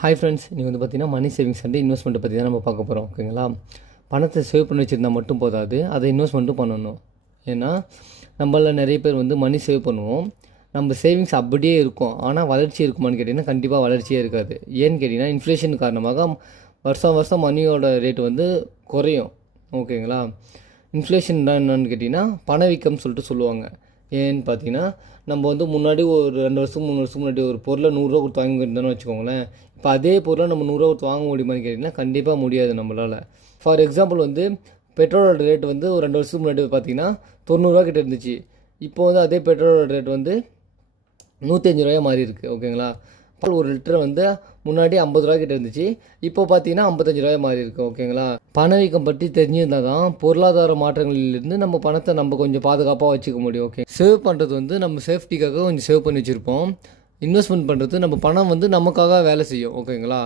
Hi friends, இன்றைக்கி வந்து பார்த்திங்கன்னா மணி சேவிங்ஸ் அண்ட் இன்வெஸ்ட்மெண்ட்டை பற்றி தான் நம்ம பார்க்க போகிறோம். ஓகேங்களா? பணத்தை சேவ் பண்ணி வச்சுருந்தா மட்டும் போதாது, அதை இன்வெஸ்ட்மெண்ட்டும் பண்ணணும். ஏன்னா நம்மள நிறைய பேர் வந்து மணி சேவ் பண்ணுவோம், நம்ம சேவிங்ஸ் அப்படியே இருக்கும். ஆனால் வளர்ச்சி இருக்குமான்னு கேட்டிங்கன்னா கண்டிப்பாக வளர்ச்சியே இருக்காது. ஏன்னு கேட்டிங்கன்னா இன்ஃப்ளேஷன் காரணமாக வருஷம் வருஷம் மணியோட ரேட் வந்து குறையும். ஓகேங்களா? இன்ஃப்ளேஷன் என்னன்னு கேட்டிங்கன்னா பணவீக்கம்னு சொல்லிட்டு சொல்லுவாங்க. ஏன்னு பார்த்தீங்கன்னா நம்ம வந்து முன்னாடி ஒரு 2 வருஷம் 3 வருஷம் முன்னாடி ஒரு பொருளை 100 கொடுத்து வாங்கியிருந்தோன்னு வச்சுக்கோங்களேன். இப்போ அதே பொருளை நம்ம 100 கொடுத்து வாங்க முடியுமான்னு கேட்டிங்கன்னா கண்டிப்பாக முடியாது நம்மளால். ஃபார் எக்ஸாம்பிள் வந்து பெட்ரோலோட ரேட் வந்து ஒரு 2 வருஷத்துக்கு முன்னாடி பார்த்தீங்கன்னா 90 கிட்ட இருந்துச்சு. இப்போ வந்து அதே பெட்ரோலோட ரேட் வந்து 105 மாறி இருக்குது. ஓகேங்களா? ஒரு லிட்டர் வந்து முன்னாடி 50 கிட்ட இருந்துச்சு, இப்போ பார்த்தீங்கன்னா 55 மாறி இருக்குது. ஓகேங்களா? பணவீக்கம் பற்றி தெரிஞ்சிருந்தால் தான் பொருளாதார மாற்றங்களிலிருந்து நம்ம பணத்தை நம்ம கொஞ்சம் பாதுகாப்பாக வச்சுக்க முடியும். ஓகே, சேவ் பண்ணுறது வந்து நம்ம சேஃப்டிக்காக கொஞ்சம் சேவ் பண்ணி வச்சுருப்போம். இன்வெஸ்ட்மெண்ட் பண்ணுறது நம்ம பணம் வந்து நமக்காக வேலை செய்யும். ஓகேங்களா?